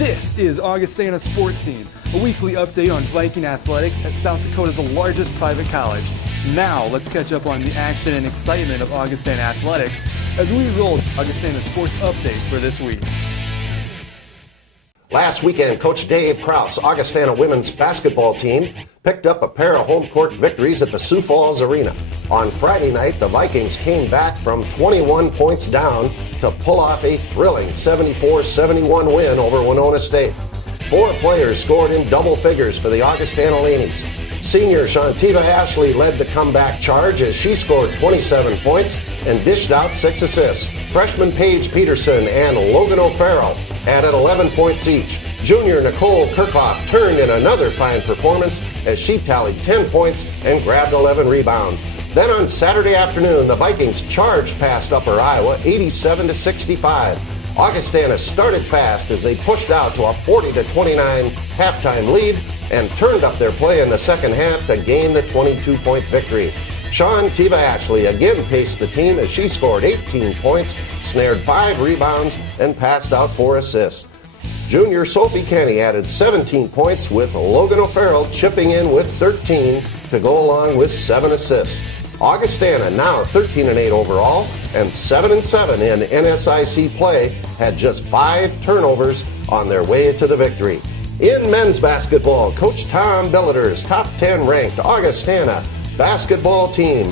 This is Augustana Sportscene, a weekly update on Viking athletics at South Dakota's largest private college. Now, let's catch up on the action and excitement of Augustana athletics as we roll Augustana Sports Update for this week. Last weekend, Coach Dave Kraus' Augustana women's basketball team picked up a pair of home court victories at the Sioux Falls Arena. On Friday night, the Vikings came back from 21 points down to pull off a thrilling 74-71 win over Winona State. 4 players scored in double figures for the Augustana Ladies. Senior Shantiva Ashley led the comeback charge as she scored 27 points and dished out 6 assists. Freshman Paige Peterson and Logan O'Farrell added 11 points each. Junior Nicole Kirchhoff turned in another fine performance as she tallied 10 points and grabbed 11 rebounds. Then on Saturday afternoon, the Vikings charged past Upper Iowa 87-65. Augustana started fast as they pushed out to a 40-29 halftime lead and turned up their play in the second half to gain the 22-point victory. Shantiva Ashley again paced the team as she scored 18 points, snared 5 rebounds, and passed out 4 assists. Junior Sophie Kenny added 17 points, with Logan O'Farrell chipping in with 13 to go along with 7 assists. Augustana, now 13-8 overall and 7-7 in NSIC play, had just 5 turnovers on their way to the victory. In men's basketball, Coach Tom Billiter's top 10 ranked Augustana basketball team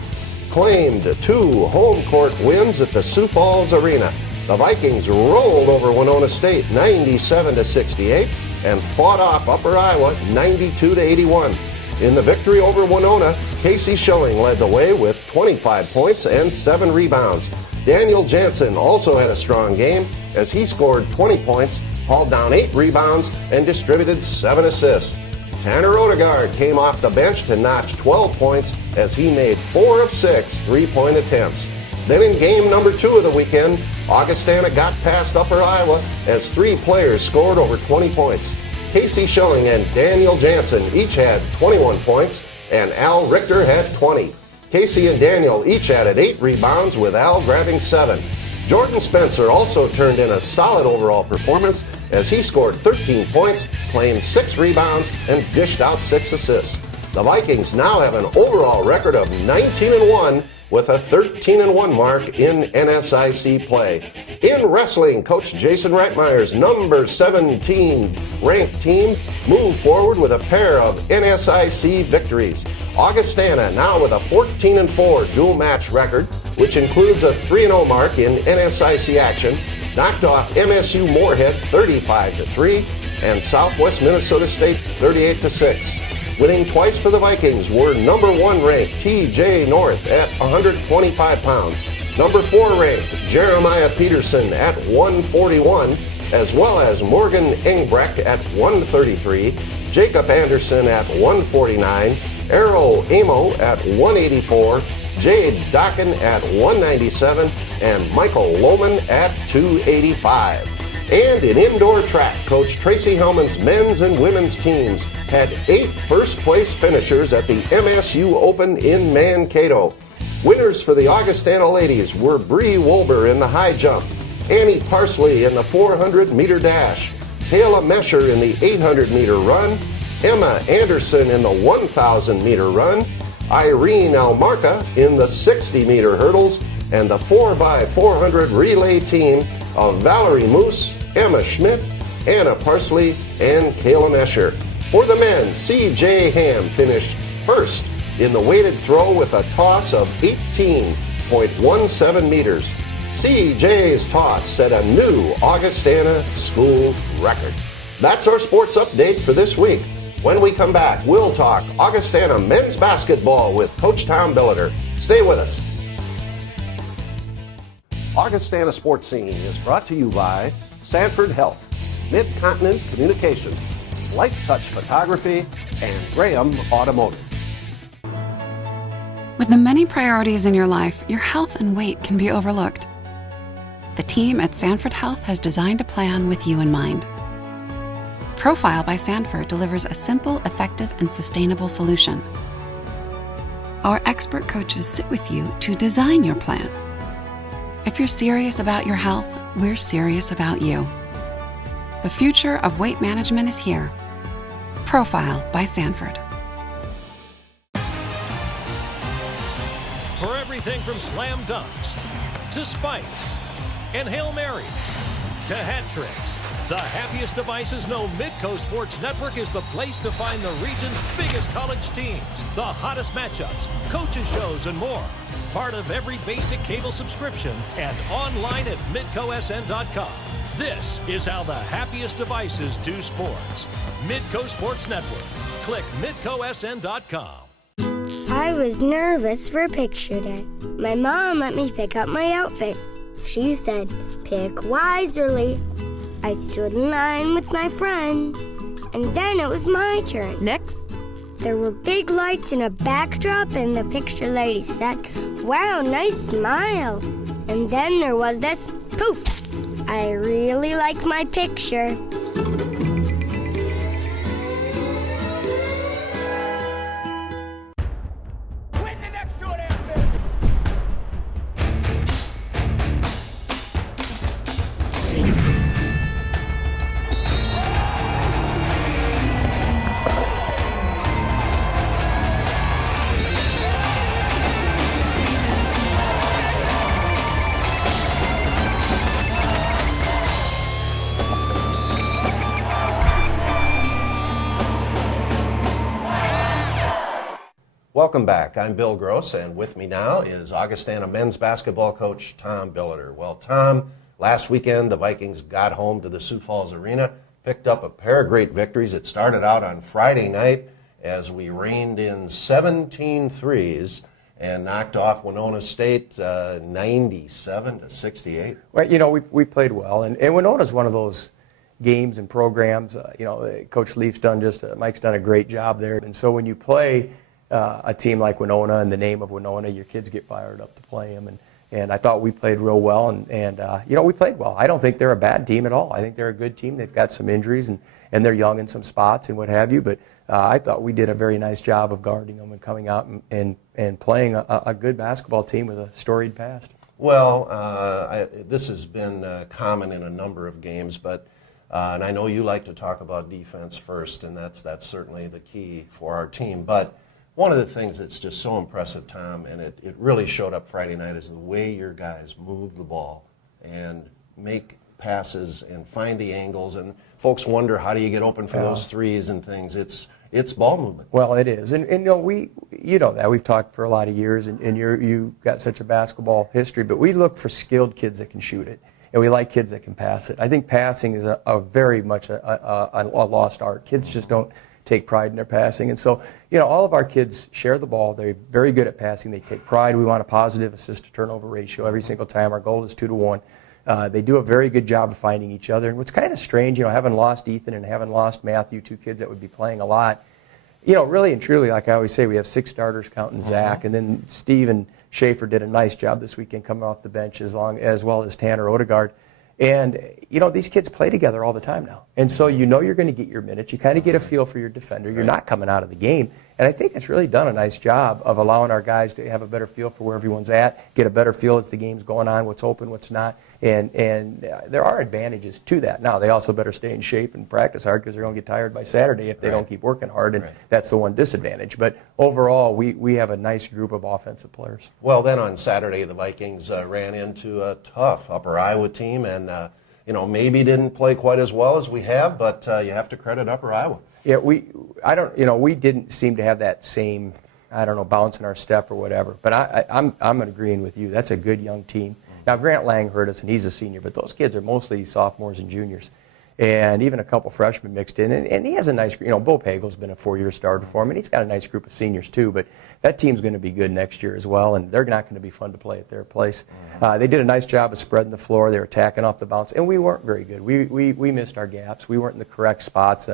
claimed 2 home court wins at the Sioux Falls Arena. The Vikings rolled over Winona State 97-68 and fought off Upper Iowa 92-81. In the victory over Winona, Casey Schilling led the way with 25 points and 7 rebounds. Daniel Jansen also had a strong game as he scored 20 points, hauled down 8 rebounds, and distributed 7 assists. Tanner Odegaard came off the bench to notch 12 points as he made 4 of 6 3-point attempts. Then in game number 2 of the weekend, Augustana got past Upper Iowa as 3 players scored over 20 points. Casey Schilling and Daniel Jansen each had 21 points, and Al Richter had 20. Casey and Daniel each added 8 rebounds, with Al grabbing 7. Jordan Spencer also turned in a solid overall performance as he scored 13 points, claimed 6 rebounds, and dished out 6 assists. The Vikings now have an overall record of 19-1 with a 13-1 mark in NSIC play. In wrestling, Coach Jason Reitmeyer's number 17 ranked team moved forward with a pair of NSIC victories. Augustana, now with a 14-4 dual match record, which includes a 3-0 mark in NSIC action, knocked off MSU Moorhead 35-3 and Southwest Minnesota State 38-6. Winning twice for the Vikings were number 1 ranked TJ North at 125 pounds, number 4 ranked Jeremiah Peterson at 141, as well as Morgan Engbrecht at 133, Jacob Anderson at 149, Arrow Amo at 184, Jade Docken at 197, and Michael Lohman at 285. And in indoor track, Coach Tracy Hellman's men's and women's teams had 8 first-place finishers at the MSU Open in Mankato. Winners for the Augustana ladies were Bree Wolber in the high jump, Annie Parsley in the 400-meter dash, Kayla Mesher in the 800-meter run, Emma Anderson in the 1,000-meter run, Irene Almarca in the 60-meter hurdles, and the 4x400 relay team of Valerie Moose, Emma Schmidt, Anna Parsley, and Kayla Mesher. For the men, C.J. Ham finished first in the weighted throw with a toss of 18.17 meters. C.J.'s toss set a new Augustana school record. That's our sports update for this week. When we come back, we'll talk Augustana men's basketball with Coach Tom Billiter. Stay with us. Augustana Sports Scene is brought to you by Sanford Health, Mid-Continent Communications, Life Touch Photography, and Graham Automotive. With the many priorities in your life, your health and weight can be overlooked. The team at Sanford Health has designed a plan with you in mind. Profile by Sanford delivers a simple, effective, and sustainable solution. Our expert coaches sit with you to design your plan. If you're serious about your health, we're serious about you. The The future of weight management is here. Profile by Sanford. For everything from slam dunks to spikes and Hail Marys to hat tricks, the happiest devices know Midco Sports Network is the place to find the region's biggest college teams, the hottest matchups, coaches shows, and more. Part of every basic cable subscription and online at midcosn.com. This is how the happiest devices do sports. Midco Sports Network. Click midcosn.com. I was nervous for picture day. My mom let me pick out my outfit. She said, pick wisely. I stood in line with my friends, and then it was my turn. Next. There were big lights and a backdrop, and the picture lady said, wow, nice smile. And then there was this poof. I really like my picture. Welcome back. I'm Bill Gross, and with me now is Augustana men's basketball coach Tom Billiter. Well, Tom, last weekend the Vikings got home to the Sioux Falls Arena, picked up a pair of great victories. It started out on Friday night as we rained in 17 threes and knocked off Winona State 97-68. Well, we played well, and Winona's one of those games and programs. Coach Leaf's Mike's done a great job there, and so when you play a team like Winona in the name of Winona, your kids get fired up to play them, and I thought we played real well, and we played well. I don't think they're a bad team at all. I think they're a good team. They've got some injuries, and they're young in some spots and what have you, but I thought we did a very nice job of guarding them and coming out and playing a good basketball team with a storied past. Well, this has been common in a number of games, but and I know you like to talk about defense first, and that's certainly the key for our team, but one of the things that's just so impressive, Tom, and it really showed up Friday night, is the way your guys move the ball and make passes and find the angles. And folks wonder, how do you get open for those threes and things? It's ball movement. Well, it is. And you know that. We've talked for a lot of years, and you got such a basketball history. But we look for skilled kids that can shoot it, and we like kids that can pass it. I think passing is a very much a lost art. Kids just don't take pride in their passing. And so, all of our kids share the ball. They're very good at passing. They take pride. We want a positive assist-to-turnover ratio every single time. Our goal is 2 to 1. They do a very good job of finding each other. And what's kind of strange, having lost Ethan and having lost Matthew, 2 kids that would be playing a lot, really and truly, like I always say, we have 6 starters counting Zach. And then Steve and Schaefer did a nice job this weekend coming off the bench as well as Tanner Odegaard. And, these kids play together all the time now. And so you're going to get your minutes. You kind of get a feel for your defender. You're not coming out of the game. And I think it's really done a nice job of allowing our guys to have a better feel for where everyone's at, get a better feel as the game's going on, what's open, what's not. And there are advantages to that. Now, they also better stay in shape and practice hard because they're going to get tired by Saturday if they don't keep working hard. And that's the one disadvantage. But overall, we have a nice group of offensive players. Well, then on Saturday, the Vikings ran into a tough Upper Iowa team and maybe didn't play quite as well as we have, but you have to credit Upper Iowa. Yeah, we didn't seem to have that same, bounce in our step or whatever. But I'm agreeing with you. That's a good young team. Now, Grant Lang hurt us, and he's a senior, but those kids are mostly sophomores and juniors. And even a couple freshmen mixed in. And he has a nice, Bo Pagel's been a 4-year starter for him, and he's got a nice group of seniors too. But that team's going to be good next year as well, and they're not going to be fun to play at their place. They did a nice job of spreading the floor. They were attacking off the bounce, and we weren't very good. We missed our gaps. We weren't in the correct spots.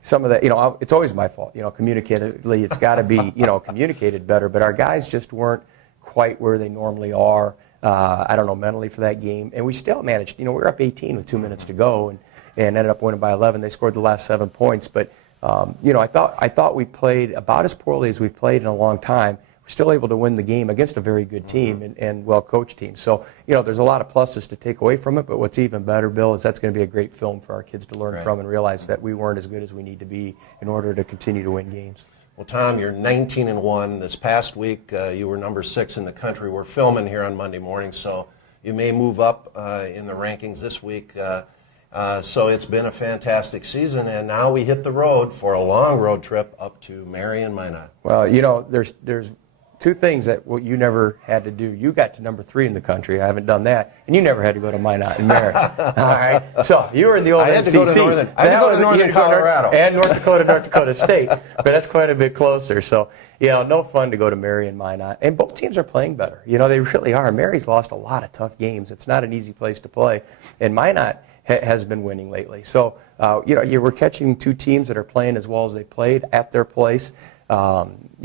Some of that, it's always my fault. Communicatively, it's got to be, communicated better. But our guys just weren't quite where they normally are, mentally for that game. And we still managed, we were up 18 with 2 minutes to go, and ended up winning by 11. They scored the last 7 points. But, I thought we played about as poorly as we've played in a long time. we're still able to win the game against a very good team and well-coached team. So, there's a lot of pluses to take away from it, but what's even better, Bill, is that's going to be a great film for our kids to learn from and realize that we weren't as good as we need to be in order to continue to win games. Well, Tom, you're 19-1. This past week, you were number 6 in the country. We're filming here on Monday morning, so you may move up in the rankings this week. So it's been a fantastic season, and now we hit the road for a long road trip up to Marion, Minot. Well, there's two things that you never had to do. You got to number 3 in the country. I haven't done that. And you never had to go to Minot and Marion. All right? So you were in the old NCC. I had to go to Northern Colorado. And North Dakota State. But that's quite a bit closer. So, no fun to go to Marion, Minot. And both teams are playing better. They really are. Mary's lost a lot of tough games. It's not an easy place to play. And Minot has been winning lately. So, you were catching 2 teams that are playing as well as they played at their place.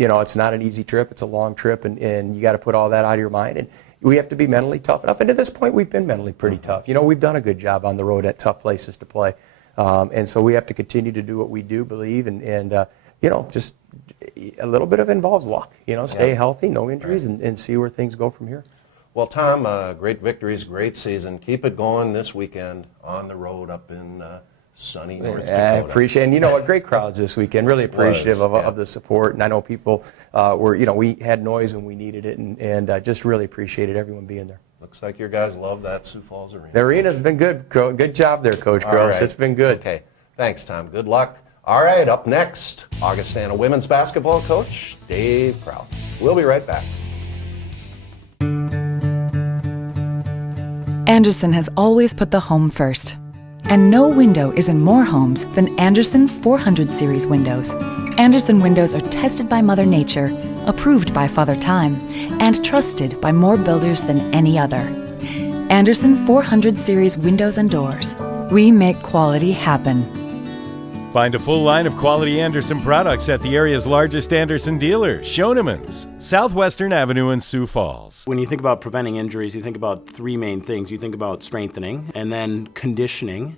It's not an easy trip. It's a long trip, and you got to put all that out of your mind. And we have to be mentally tough enough. And to this point, we've been mentally pretty tough. We've done a good job on the road at tough places to play. And so we have to continue to do what we do, believe, and just a little bit of involves luck. Stay healthy, no injuries, and see where things go from here. Well, Tom, great victories, great season. Keep it going this weekend on the road up in sunny North Dakota. I appreciate it. And great crowds this weekend. Really appreciative of the support. And I know people we had noise when we needed it, and just really appreciated everyone being there. Looks like your guys love that Sioux Falls Arena. The arena's been good. Good job there, Coach Gross. Right. It's been good. Okay. Thanks, Tom. Good luck. All right, up next, Augustana women's basketball coach Dave Prout. We'll be right back. Andersen has always put the home first. And no window is in more homes than Andersen 400 Series windows. Andersen windows are tested by Mother Nature, approved by Father Time, and trusted by more builders than any other. Andersen 400 Series windows and doors. We make quality happen. Find a full line of quality Andersen products at the area's largest Andersen dealer, Schoenemann's, Southwestern Avenue in Sioux Falls. When you think about preventing injuries, you think about 3 main things. You think about strengthening, and then conditioning,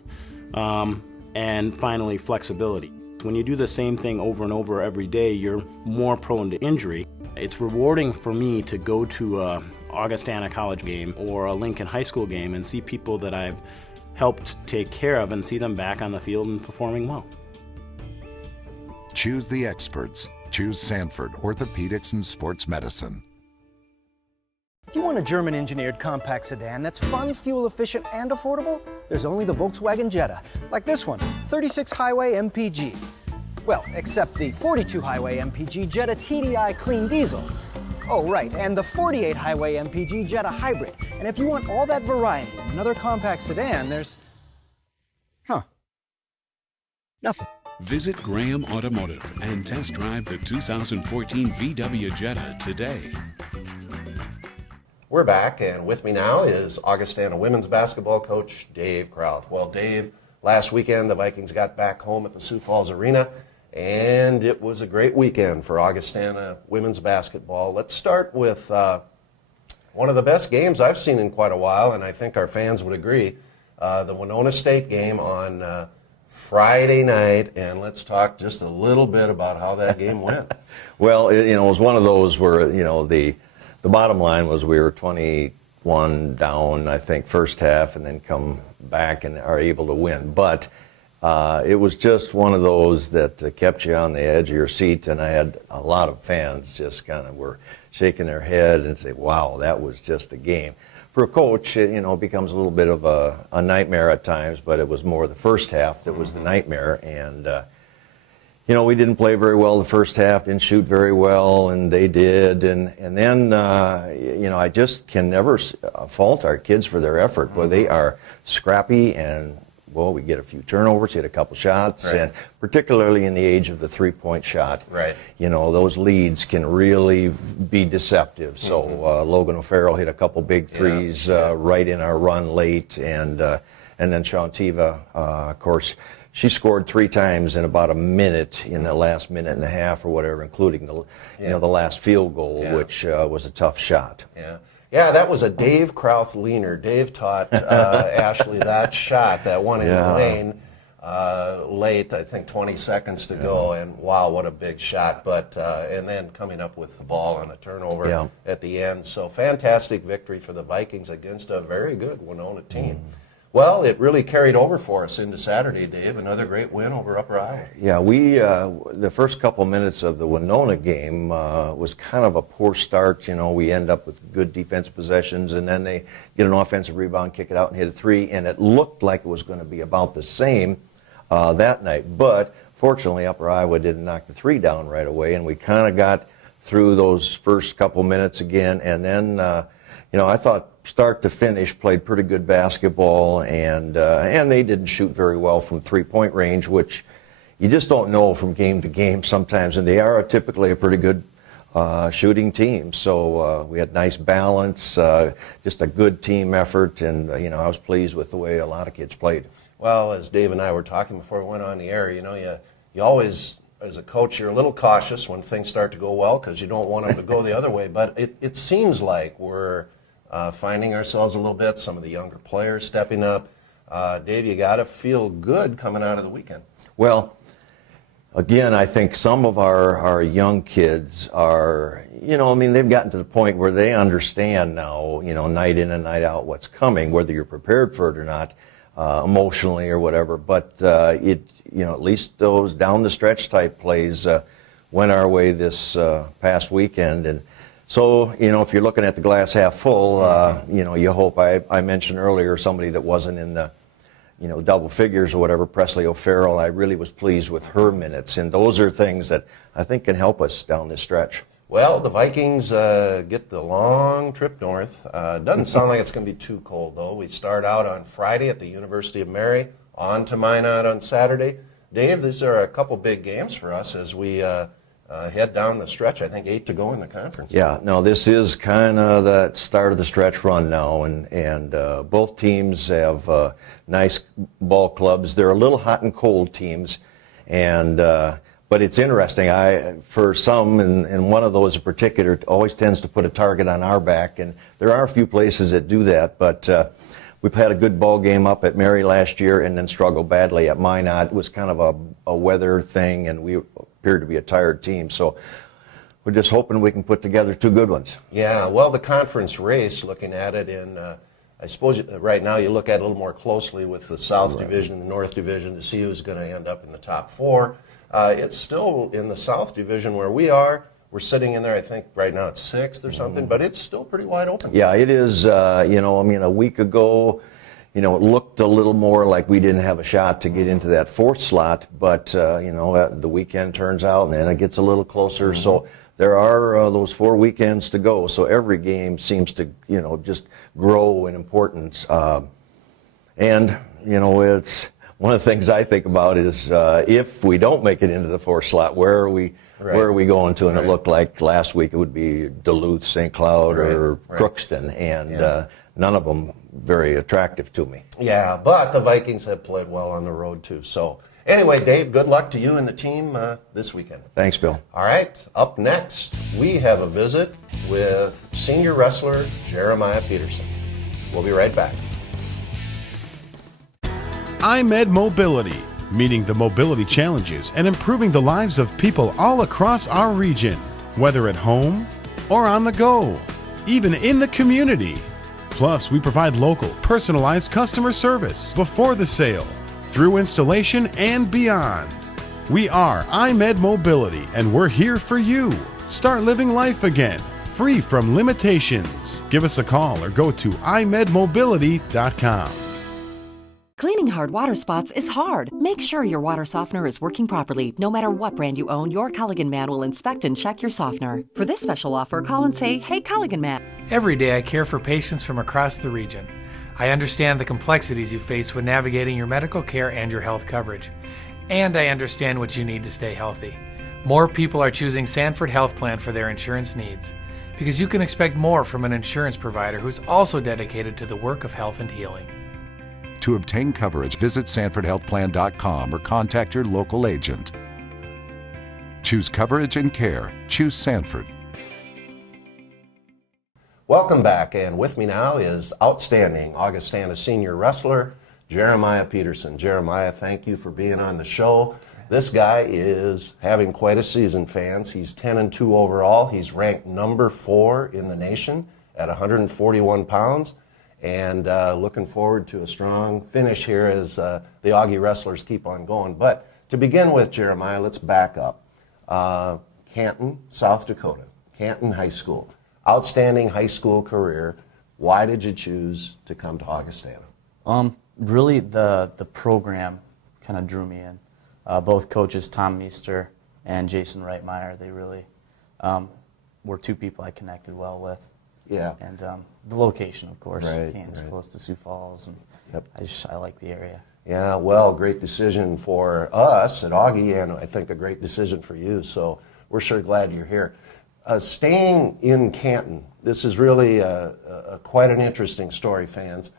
and finally flexibility. When you do the same thing over and over every day, you're more prone to injury. It's rewarding for me to go to a Augustana College game or a Lincoln High School game and see people that I've helped take care of and see them back on the field and performing well. Choose the experts. Choose Sanford Orthopedics and Sports Medicine. If you want a German-engineered compact sedan that's fun, fuel-efficient, and affordable, there's only the Volkswagen Jetta, like this one, 36 Highway MPG. Well, except the 42 Highway MPG Jetta TDI Clean Diesel. Oh, right, and the 48 Highway MPG Jetta Hybrid. And if you want all that variety in another compact sedan, there's... nothing. Visit Graham Automotive and test drive the 2014 VW Jetta today. We're back, and with me now is Augustana women's basketball coach Dave Kraut. Well, Dave, last weekend the Vikings got back home at the Sioux Falls Arena, and it was a great weekend for Augustana women's basketball. Let's start with one of the best games I've seen in quite a while, and I think our fans would agree, the Winona State game on Friday night, and let's talk just a little bit about how that game went. Well, it was one of those where, the bottom line was we were 21 down, I think, first half, and then come back and are able to win. But it was just one of those that kept you on the edge of your seat, and I had a lot of fans just kind of were shaking their head and say, wow, that was just a game. For a coach, it becomes a little bit of a nightmare at times, but it was more the first half that was the nightmare. And, we didn't play very well the first half, didn't shoot very well, and they did. And then, I just can never fault our kids for their effort. Boy, they are scrappy, and, we get a few turnovers, hit a couple shots, right. And particularly in the age of the three-point shot, right. Those leads can really be deceptive. So Logan O'Farrell hit a couple big threes right in our run late, and then Shantiva, of course, she scored 3 times in about a minute in the last minute and a half or whatever, including the last field goal, which was a tough shot. Yeah, that was a Dave Kraut leaner. Dave taught Ashley that shot, that one in the lane. late, I think 20 seconds to go, and wow, what a big shot. But and then coming up with the ball on a turnover at the end. So fantastic victory for the Vikings against a very good Winona team. Well, it really carried over for us into Saturday, Dave. Another great win over Upper Iowa. Yeah, we the first couple minutes of the Winona game was kind of a poor start. You know, we end up with good defense possessions, and then they get an offensive rebound, kick it out, and hit a three, and it looked like it was going to be about the same that night. But fortunately, Upper Iowa didn't knock the three down right away, and we kind of got through those first couple minutes again, and then you know, I thought start to finish played pretty good basketball, and they didn't shoot very well from three-point range, which you just don't know from game to game sometimes, and they are typically a pretty good shooting team. So we had nice balance, just a good team effort, and you know, I was pleased with the way a lot of kids played. Well, as Dave and I were talking before we went on the air, you know, you always, as a coach, you're a little cautious when things start to go well because you don't want them to go the other way. But it seems like we're finding ourselves a little bit, some of the younger players stepping up. Dave, you got to feel good coming out of the weekend. Well, again, I think some of our young kids are, you know, I mean, they've gotten to the point where they understand now, you know, night in and night out what's coming, whether you're prepared for it or not, emotionally or whatever. But you know, at least those down the stretch type plays went our way this past weekend. And so, you know, if you're looking at the glass half full, you know, you hope, I mentioned earlier somebody that wasn't in the, you know, double figures or whatever, Presley O'Farrell. I really was pleased with her minutes, and those are things that I think can help us down this stretch. Well, the Vikings get the long trip north. Doesn't sound like it's going to be too cold, though. We start out on Friday at the University of Mary, on to Minot on Saturday. Dave, these are a couple big games for us as we head down the stretch. I think 8 to go in the conference. Yeah, no, this is kind of the start of the stretch run now, and both teams have nice ball clubs. They're a little hot and cold teams, and but it's interesting. For some, and one of those in particular, always tends to put a target on our back, and there are a few places that do that, but we've had a good ball game up at Mary last year and then struggled badly at Minot. It was kind of a weather thing, and we appeared to be a tired team. So we're just hoping we can put together two good ones. Yeah, well, the conference race, looking at it in, I suppose right now you look at it a little more closely with the South Division, the North Division, to see who's going to end up in the top 4. It's still in the South Division where we are. We're sitting in there, I think, right now at 6th or something, but it's still pretty wide open. Yeah, it is. You know, I mean, a week ago, you know, it looked a little more like we didn't have a shot to get into that 4th slot, but, you know, the weekend turns out and then it gets a little closer. So there are those 4 weekends to go. So every game seems to, you know, just grow in importance. And, you know, it's one of the things I think about is if we don't make it into the 4th slot, where are we? Right. Where are we going to? And it looked like last week it would be Duluth, St. Cloud, or Crookston, and none of them very attractive to me. Yeah, but the Vikings have played well on the road too. So anyway, Dave, good luck to you and the team this weekend. Thanks, Bill. All right, up next, we have a visit with senior wrestler Jeremiah Peterson. We'll be right back. iMed Mobility, meeting the mobility challenges and improving the lives of people all across our region, whether at home or on the go, even in the community. Plus, we provide local, personalized customer service before the sale, through installation, and beyond. We are iMed Mobility, and we're here for you. Start living life again, free from limitations. Give us a call or go to imedmobility.com. Cleaning hard water spots is hard. Make sure your water softener is working properly. No matter what brand you own, your Culligan man will inspect and check your softener. For this special offer, call and say, "Hey, Culligan man." Every day I care for patients from across the region. I understand the complexities you face when navigating your medical care and your health coverage. And I understand what you need to stay healthy. More people are choosing Sanford Health Plan for their insurance needs, because you can expect more from an insurance provider who's also dedicated to the work of health and healing. To obtain coverage, visit SanfordHealthPlan.com or contact your local agent. Choose coverage and care. Choose Sanford. Welcome back, and with me now is outstanding Augustana senior wrestler Jeremiah Peterson. Jeremiah, thank you for being on the show. This guy is having quite a season, fans. He's 10-2 overall. He's ranked number 4 in the nation at 141 pounds. And looking forward to a strong finish here as the Augie wrestlers keep on going. But to begin with, Jeremiah, let's back up. Canton, South Dakota, Canton High School. Outstanding high school career. Why did you choose to come to Augustana? Really, the program kind of drew me in. Both coaches, Tom Meester and Jason Reitmeyer, they really were two people I connected well with. Yeah. And the location, of course. Right, Canton's close to Sioux Falls, and I like the area. Yeah, well, great decision for us at Augie, and I think a great decision for you. So we're sure glad you're here. Staying in Canton, this is really quite an interesting story, fans.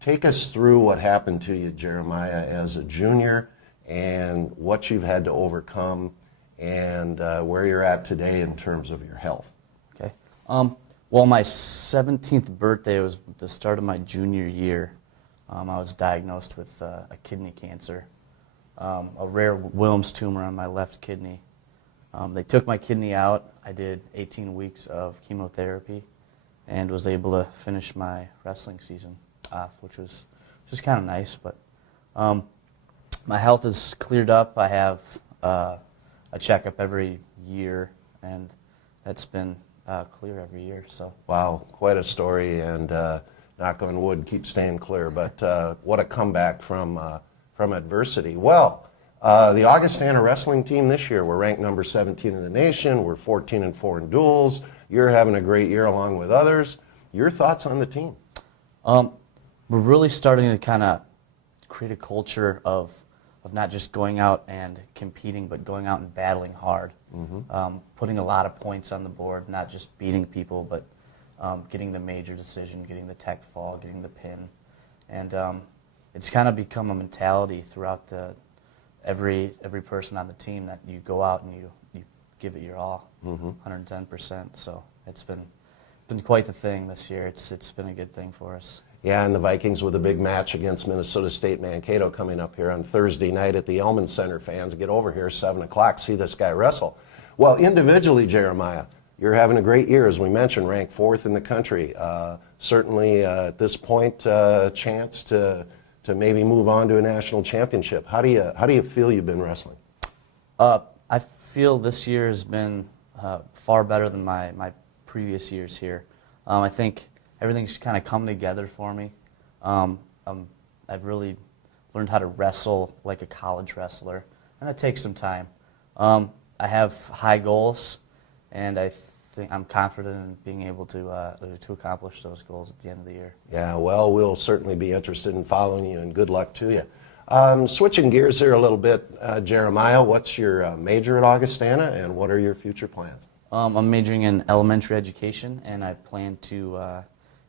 Take us through what happened to you, Jeremiah, as a junior, and what you've had to overcome, and where you're at today in terms of your health. Okay. Well, my 17th birthday was the start of my junior year. I was diagnosed with a kidney cancer, a rare Wilms tumor on my left kidney. They took my kidney out. I did 18 weeks of chemotherapy and was able to finish my wrestling season off, which was just kind of nice. But my health is cleared up. I have a checkup every year, and that's been clear every year. So wow, quite a story, and knock on wood, keep staying clear. But what a comeback from adversity. Well, the Augustana wrestling team this year, we're ranked number 17 in the nation. We're 14-4 in duels. You're having a great year along with others. Your thoughts on the team? We're really starting to kind of create a culture of not just going out and competing, but going out and battling hard. Putting a lot of points on the board, not just beating people, but getting the major decision, getting the tech fall, getting the pin. And it's kind of become a mentality throughout every person on the team that you go out and you give it your all, 110%. So it's been quite the thing this year. It's been a good thing for us. Yeah, and the Vikings with a big match against Minnesota State Mankato coming up here on Thursday night at the Elman Center. Fans, get over here, 7 o'clock, see this guy wrestle. Well, individually, Jeremiah, you're having a great year, as we mentioned, ranked 4th in the country. Certainly, at this point, chance to maybe move on to a national championship. How do you feel you've been wrestling? I feel this year has been far better than my previous years here. I think everything's kind of come together for me. I've really learned how to wrestle like a college wrestler, and that takes some time. I have high goals, and I think I'm confident in being able to accomplish those goals at the end of the year. Yeah, well, we'll certainly be interested in following you, and good luck to you. Switching gears here a little bit, Jeremiah, what's your major at Augustana, and what are your future plans? I'm majoring in elementary education, and I plan to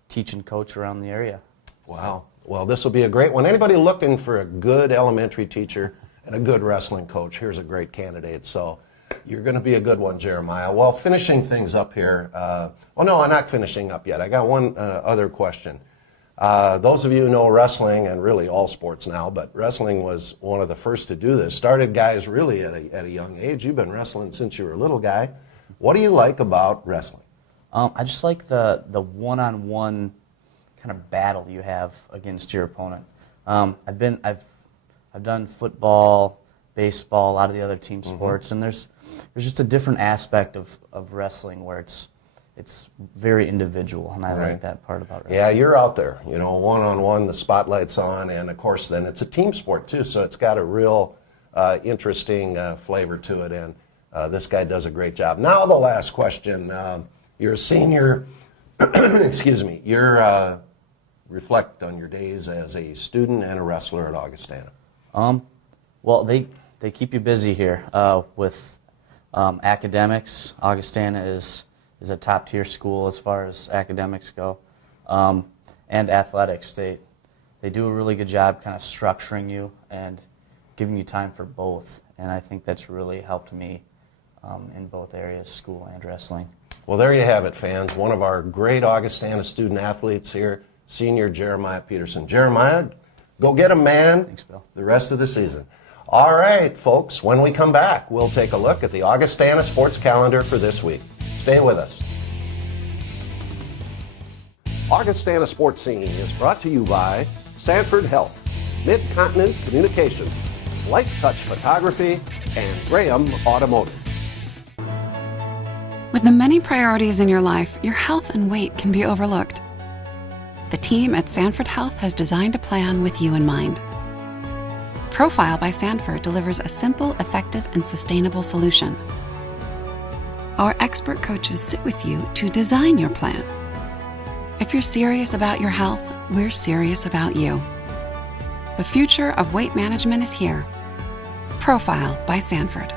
teach and coach around the area. Wow. Well, this will be a great one. Anybody looking for a good elementary teacher and a good wrestling coach, here's a great candidate. So you're going to be a good one, Jeremiah. Well, finishing things up here. Well, no, I'm not finishing up yet. I got one other question. Those of you who know wrestling, and really all sports now, but wrestling was one of the first to do this. Started guys really at a young age. You've been wrestling since you were a little guy. What do you like about wrestling? I just like the one-on-one kind of battle you have against your opponent. I've done football, baseball, a lot of the other team sports, and there's just a different aspect of wrestling where it's very individual, and I like that part about wrestling. Yeah, you're out there, one-on-one, the spotlight's on, and of course then it's a team sport too, so it's got a real interesting flavor to it, and this guy does a great job. Now the last question. You're a senior, excuse me, you're reflect on your days as a student and a wrestler at Augustana. Well, they keep you busy here with academics. Augustana is a top-tier school as far as academics go, and athletics. They do a really good job kind of structuring you and giving you time for both, and I think that's really helped me in both areas, school and wrestling. Well, there you have it, fans. One of our great Augustana student athletes here, senior Jeremiah Peterson. Jeremiah, Go get 'em, man. Thanks, Bill. The rest of the season. All right, folks, when we come back, we'll take a look at the Augustana sports calendar for this week. Stay with us. Augustana Sports Scene is brought to you by Sanford Health, Mid-Continent Communications, Light Touch Photography, and Graham Automotive. With the many priorities in your life, your health and weight can be overlooked. The team at Sanford Health has designed a plan with you in mind. Profile by Sanford delivers a simple, effective, and sustainable solution. Our expert coaches sit with you to design your plan. If you're serious about your health, we're serious about you. The future of weight management is here. Profile by Sanford.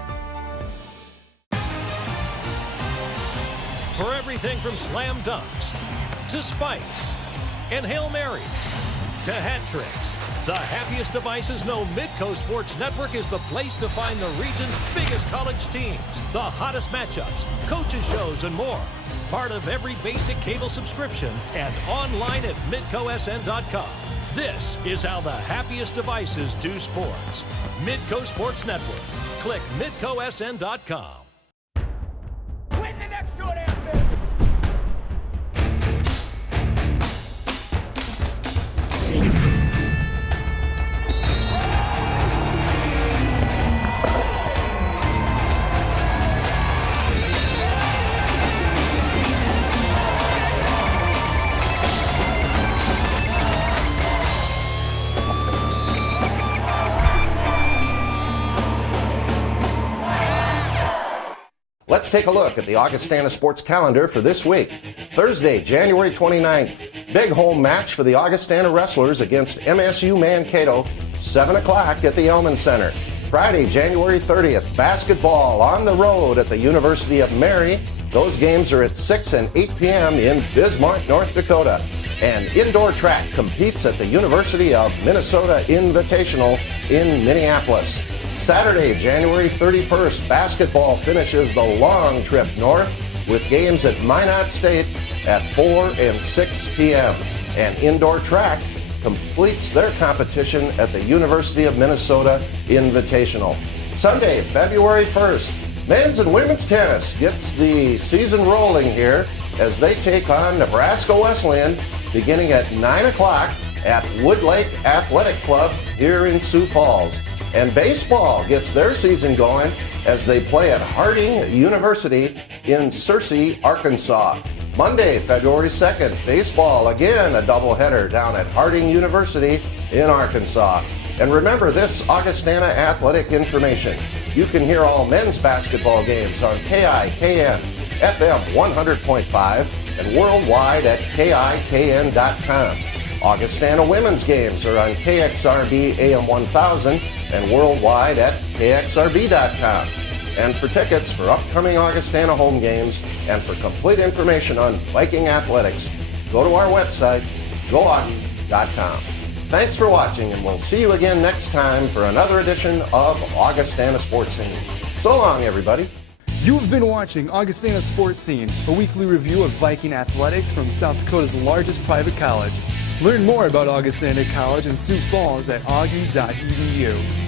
For everything from slam dunks to spikes and Hail Marys to hat tricks, the happiest devices know Midco Sports Network is the place to find the region's biggest college teams, the hottest matchups, coaches shows, and more. Part of every basic cable subscription and online at midcosn.com. This is how the happiest devices do sports. Midco Sports Network. Click midcosn.com. Win the next 2.5 minutes. Let's take a look at the Augustana sports calendar for this week. Thursday, January 29th, big home match for the Augustana Wrestlers against MSU Mankato, 7 o'clock at the Elman Center. Friday, January 30th, basketball on the road at the University of Mary. Those games are at 6 and 8 p.m. in Bismarck, North Dakota. And indoor track competes at the University of Minnesota Invitational in Minneapolis. Saturday, January 31st, basketball finishes the long trip north with games at Minot State at 4 and 6 p.m. And indoor track completes their competition at the University of Minnesota Invitational. Sunday, February 1st, men's and women's tennis gets the season rolling here as they take on Nebraska Wesleyan beginning at 9 o'clock at Wood Lake Athletic Club here in Sioux Falls. And baseball gets their season going as they play at Harding University in Searcy, Arkansas. Monday, February 2nd, baseball, again a doubleheader down at Harding University in Arkansas. And remember this Augustana athletic information. You can hear all men's basketball games on KIKN FM 100.5 and worldwide at KIKN.com. Augustana women's games are on KXRB AM 1000 and worldwide at KXRB.com. And for tickets for upcoming Augustana home games and for complete information on Viking athletics, go to our website, goaugie.com. Thanks for watching, and we'll see you again next time for another edition of Augustana Sports Scene. So long, everybody. You have been watching Augustana Sports Scene, a weekly review of Viking athletics from South Dakota's largest private college. Learn more about Augustana College in Sioux Falls at augie.edu.